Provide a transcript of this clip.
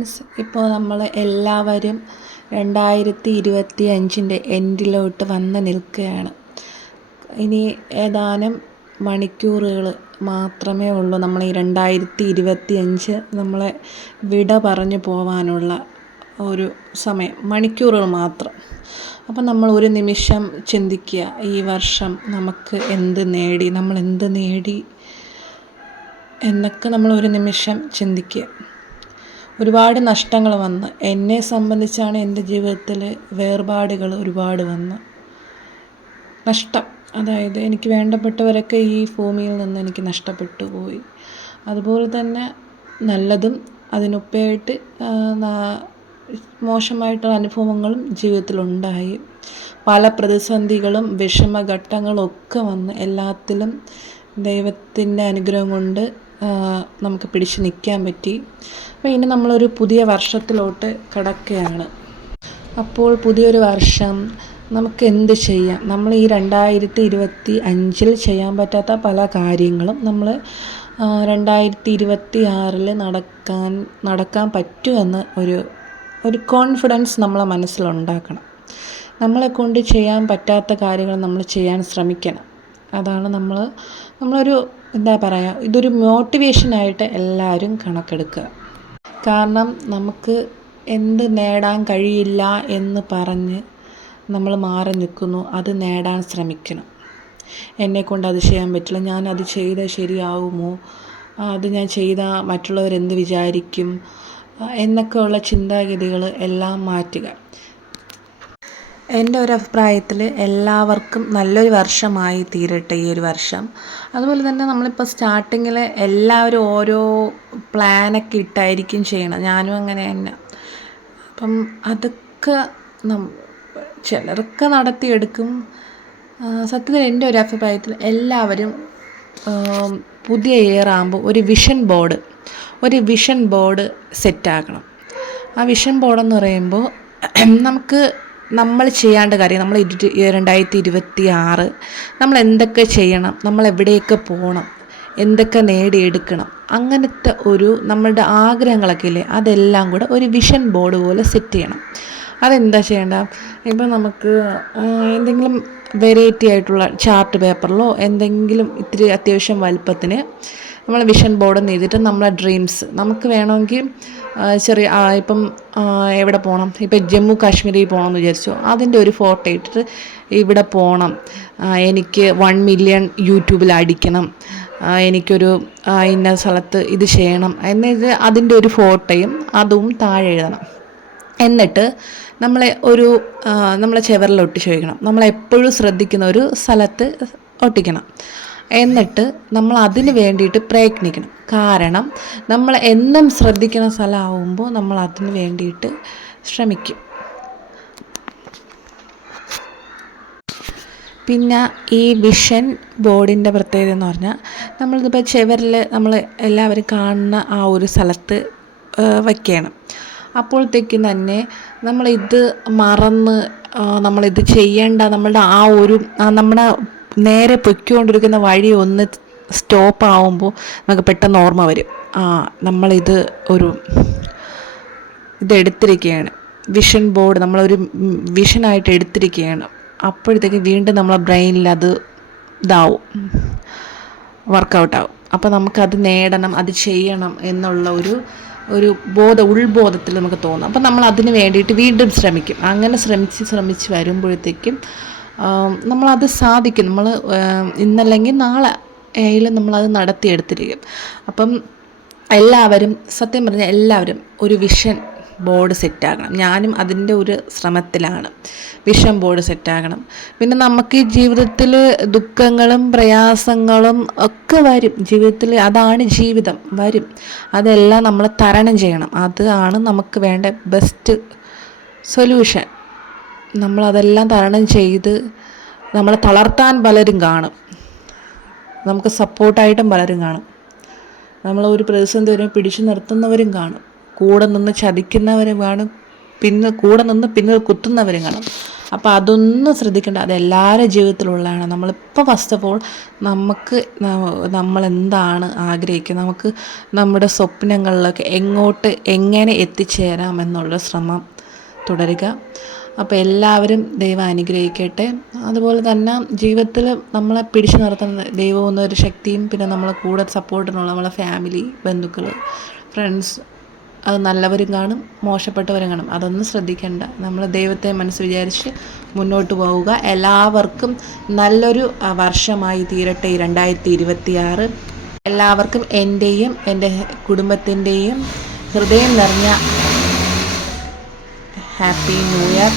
Friends, ഇപ്പോൾ നമ്മൾ എല്ലാവരും 2025 എൻഡിലോട്ട് വന്ന് നിൽക്കുകയാണ്. ഇനി ഏതാനും മണിക്കൂറുകൾ മാത്രമേ ഉള്ളൂ നമ്മൾ ഈ 2025 നമ്മളെ വിട പറഞ്ഞു പോവാനുള്ള ഒരു സമയം, മണിക്കൂറുകൾ മാത്രം. അപ്പം നമ്മൾ ഒരു നിമിഷം ചിന്തിക്കുക, ഈ വർഷം നമുക്ക് എന്ത് നേടി, നമ്മൾ എന്ത് നേടി എന്നൊക്കെ നമ്മൾ ഒരു നിമിഷം ചിന്തിക്കുക. ഒരുപാട് നഷ്ടങ്ങൾ വന്ന്, എന്നെ സംബന്ധിച്ചാണ് എൻ്റെ ജീവിതത്തിൽ വേർപാടുകൾ ഒരുപാട് വന്ന് നഷ്ടം. അതായത് എനിക്ക് വേണ്ടപ്പെട്ടവരൊക്കെ ഈ ഭൂമിയിൽ നിന്ന് എനിക്ക് നഷ്ടപ്പെട്ടു പോയി. അതുപോലെ തന്നെ നല്ലതും അതിനൊപ്പമായിട്ട് മോശമായിട്ടുള്ള അനുഭവങ്ങളും ജീവിതത്തിലുണ്ടായി. പല പ്രതിസന്ധികളും വിഷമഘട്ടങ്ങളും ഒക്കെ വന്ന് എല്ലാത്തിലും ദൈവത്തിൻ്റെ അനുഗ്രഹം കൊണ്ട് നമുക്ക് പിടിച്ചു നിൽക്കാൻ പറ്റി. അപ്പോൾ ഇനി നമ്മളൊരു പുതിയ വർഷത്തിലോട്ട് കടക്കുകയാണ്. അപ്പോൾ പുതിയൊരു വർഷം നമുക്ക് എന്ത് ചെയ്യാം? നമ്മൾ ഈ 2025 ചെയ്യാൻ പറ്റാത്ത പല കാര്യങ്ങളും നമ്മൾ 2026 നടക്കാൻ പറ്റുമെന്ന് ഒരു കോൺഫിഡൻസ് നമ്മളെ മനസ്സിലുണ്ടാക്കണം. നമ്മളെ കൊണ്ട് ചെയ്യാൻ പറ്റാത്ത കാര്യങ്ങൾ നമ്മൾ ചെയ്യാൻ ശ്രമിക്കണം. അതാണ് നമ്മളൊരു എന്താ പറയുക, ഇതൊരു മോട്ടിവേഷനായിട്ട് എല്ലാവരും കണക്കെടുക്കുക. കാരണം നമുക്ക് എന്ത് നേടാൻ കഴിയില്ല എന്ന് പറഞ്ഞ് നമ്മൾ മാറി നിൽക്കുന്നു, അത് നേടാൻ ശ്രമിക്കണം. എന്നെക്കൊണ്ട് അത് ചെയ്യാൻ പറ്റില്ല, ഞാനത് ചെയ്താൽ ശരിയാവുമോ, അത് ഞാൻ ചെയ്താൽ മറ്റുള്ളവരെന്ത് വിചാരിക്കും എന്നൊക്കെയുള്ള ചിന്താഗതികൾ എല്ലാം മാറ്റുക. എൻ്റെ ഒരു അഭിപ്രായത്തിൽ എല്ലാവർക്കും നല്ലൊരു വർഷമായി തീരട്ടെ ഈ ഒരു വർഷം. അതുപോലെ തന്നെ നമ്മളിപ്പോൾ സ്റ്റാർട്ടിങ്ങിൽ എല്ലാവരും ഓരോ പ്ലാനൊക്കെ ഇട്ടായിരിക്കും ചെയ്യണം. ഞാനും അങ്ങനെ തന്നെ. അപ്പം അതൊക്കെ ചിലർക്ക് നടത്തിയെടുക്കും. സത്യത്തിൽ എൻ്റെ ഒരു അഭിപ്രായത്തിൽ എല്ലാവരും പുതിയ ഇയർ ആകുമ്പോൾ ഒരു വിഷൻ ബോർഡ് സെറ്റാക്കണം. ആ വിഷൻ ബോർഡെന്ന് പറയുമ്പോൾ നമ്മൾ ചെയ്യേണ്ട കാര്യം, നമ്മൾ 2026 നമ്മൾ എന്തൊക്കെ ചെയ്യണം, നമ്മൾ എവിടെയൊക്കെ പോകണം, എന്തൊക്കെ നേടിയെടുക്കണം, അങ്ങനത്തെ നമ്മളുടെ ആഗ്രഹങ്ങളൊക്കെ ഇല്ലേ, അതെല്ലാം കൂടെ ഒരു വിഷൻ ബോർഡ് പോലെ സെറ്റ് ചെയ്യണം. അതെന്താ ചെയ്യേണ്ട, ഇപ്പം നമുക്ക് എന്തെങ്കിലും വെറൈറ്റി ആയിട്ടുള്ള ചാർട്ട് പേപ്പറിലോ എന്തെങ്കിലും ഇത്തിരി അത്യാവശ്യം വലുപ്പത്തിന് നമ്മൾ വിഷൻ ബോർഡ് എഴുതിയിട്ട് നമ്മളെ ഡ്രീംസ് നമുക്ക് വേണമെങ്കിൽ ചെറിയ ഇപ്പം എവിടെ പോകണം, ഇപ്പം ജമ്മു കാശ്മീരിൽ പോകണമെന്ന് വിചാരിച്ചു, അതിൻ്റെ ഒരു ഫോട്ടോ ഇട്ടിട്ട് ഇവിടെ പോകണം, എനിക്ക് 1 മില്യൺ യൂട്യൂബിൽ അടിക്കണം, എനിക്കൊരു ഇന്ന സ്ഥലത്ത് ഇത് ചെയ്യണം എന്നിട്ട് അതിൻ്റെ ഒരു ഫോട്ടോയും അതും താഴെ എഴുതണം. എന്നിട്ട് നമ്മളെ ചുവരിൽ ഒട്ടിച്ച് വയ്ക്കണം. നമ്മളെപ്പോഴും ശ്രദ്ധിക്കുന്ന ഒരു സ്ഥലത്ത് ഒട്ടിക്കണം. എന്നിട്ട് നമ്മൾ അതിന് വേണ്ടിയിട്ട് പ്രയത്നിക്കണം. കാരണം നമ്മൾ എന്നും ശ്രദ്ധിക്കുന്ന സ്ഥലമാകുമ്പോൾ നമ്മൾ അതിന് വേണ്ടിയിട്ട് ശ്രമിക്കും. പിന്നെ ഈ വിഷൻ ബോർഡിൻ്റെ പ്രത്യേകത എന്ന് പറഞ്ഞാൽ, നമ്മളിതിപ്പോൾ ചുവരിൽ നമ്മൾ എല്ലാവരും കാണുന്ന ആ ഒരു സ്ഥലത്ത് വയ്ക്കണം. അപ്പോഴത്തേക്കും തന്നെ നമ്മളിത് മറന്ന് നമ്മളിത് ചെയ്യേണ്ട, നമ്മുടെ നമ്മുടെ നേരെ പൊയ്ക്കൊണ്ടിരിക്കുന്ന വഴി ഒന്ന് സ്റ്റോപ്പ് ആവുമ്പോൾ നമുക്ക് പെട്ടെന്ന് ഓർമ്മ വരും, ഇതെടുത്തിരിക്കുകയാണ്, വിഷൻ ബോർഡ് നമ്മളൊരു വിഷനായിട്ട് എടുത്തിരിക്കുകയാണ്. അപ്പോഴത്തേക്ക് വീണ്ടും നമ്മളെ ബ്രെയിനിൽ അത് വർക്കൗട്ടാവും. അപ്പോൾ നമുക്കത് നേടണം, അത് ചെയ്യണം എന്നുള്ള ഒരു ഉൾബോധത്തിൽ നമുക്ക് തോന്നും. അപ്പം നമ്മൾ അതിന് വേണ്ടിയിട്ട് വീണ്ടും ശ്രമിക്കും. അങ്ങനെ ശ്രമിച്ച് വരുമ്പോഴത്തേക്കും നമ്മളത് സാധിക്കും. നമ്മൾ ഇന്നല്ലെങ്കിൽ നാളെ ആയാലും നമ്മളത് നടത്തിയെടുത്തിരിക്കും. അപ്പം സത്യം പറഞ്ഞാൽ എല്ലാവരും ഒരു വിഷൻ ബോർഡ് സെറ്റാകണം. ഞാനും അതിൻ്റെ ഒരു ശ്രമത്തിലാണ്. വിഷൻ ബോർഡ് സെറ്റാകണം. പിന്നെ നമുക്ക് ഈ ജീവിതത്തിൽ ദുഃഖങ്ങളും പ്രയാസങ്ങളും ഒക്കെ വരും. ജീവിതത്തിൽ അതാണ് ജീവിതം, വരും. അതെല്ലാം നമ്മൾ തരണം ചെയ്യണം. അതാണ് നമുക്ക് വേണ്ട ബെസ്റ്റ് സൊല്യൂഷൻ. നമ്മളതെല്ലാം തരണം ചെയ്ത് നമ്മളെ തളർത്താൻ പലരും കാണും, നമുക്ക് സപ്പോർട്ടായിട്ടും പലരും കാണും, നമ്മളൊരു പ്രതിസന്ധി വരെ പിടിച്ചു നിർത്തുന്നവരും കാണും, കൂടെ നിന്ന് ചതിക്കുന്നവരും കാണും, പിന്നെ കൂടെ നിന്ന് കുത്തുന്നവരും കാണും. അപ്പോൾ അതൊന്നും ശ്രദ്ധിക്കേണ്ട, അത് എല്ലാവരുടെ ജീവിതത്തിലുള്ളതാണ്. നമ്മളിപ്പോൾ ഫസ്റ്റ് ഓഫ് ഓൾ നമുക്ക് നമ്മളെന്താണ് ആഗ്രഹിക്കുന്നത്, നമുക്ക് നമ്മുടെ സ്വപ്നങ്ങളിലൊക്കെ എങ്ങനെ എത്തിച്ചേരാം എന്നുള്ള ശ്രമം തുടരുക. അപ്പോൾ എല്ലാവരും ദൈവം അനുഗ്രഹിക്കട്ടെ. അതുപോലെ തന്നെ ജീവിതത്തിൽ നമ്മളെ പിടിച്ചു നിർത്തുന്ന ദൈവം എന്നൊരു ശക്തിയും, പിന്നെ നമ്മളെ കൂടെ സപ്പോർട്ടിനുള്ള നമ്മളെ ഫാമിലി, ബന്ധുക്കൾ, ഫ്രണ്ട്സ്, അത് നല്ലവരും കാണും, മോശപ്പെട്ടവരും കാണും. അതൊന്നും ശ്രദ്ധിക്കേണ്ട. നമ്മൾ ദൈവത്തെ മനസ്സ് വിചാരിച്ച് മുന്നോട്ട് പോവുക. എല്ലാവർക്കും നല്ലൊരു വർഷമായി തീരട്ടെ ഈ 2026. എല്ലാവർക്കും എൻ്റെയും എൻ്റെ കുടുംബത്തിൻ്റെയും ഹൃദയം നിറഞ്ഞ ഹാപ്പി ന്യൂ ഇയർ.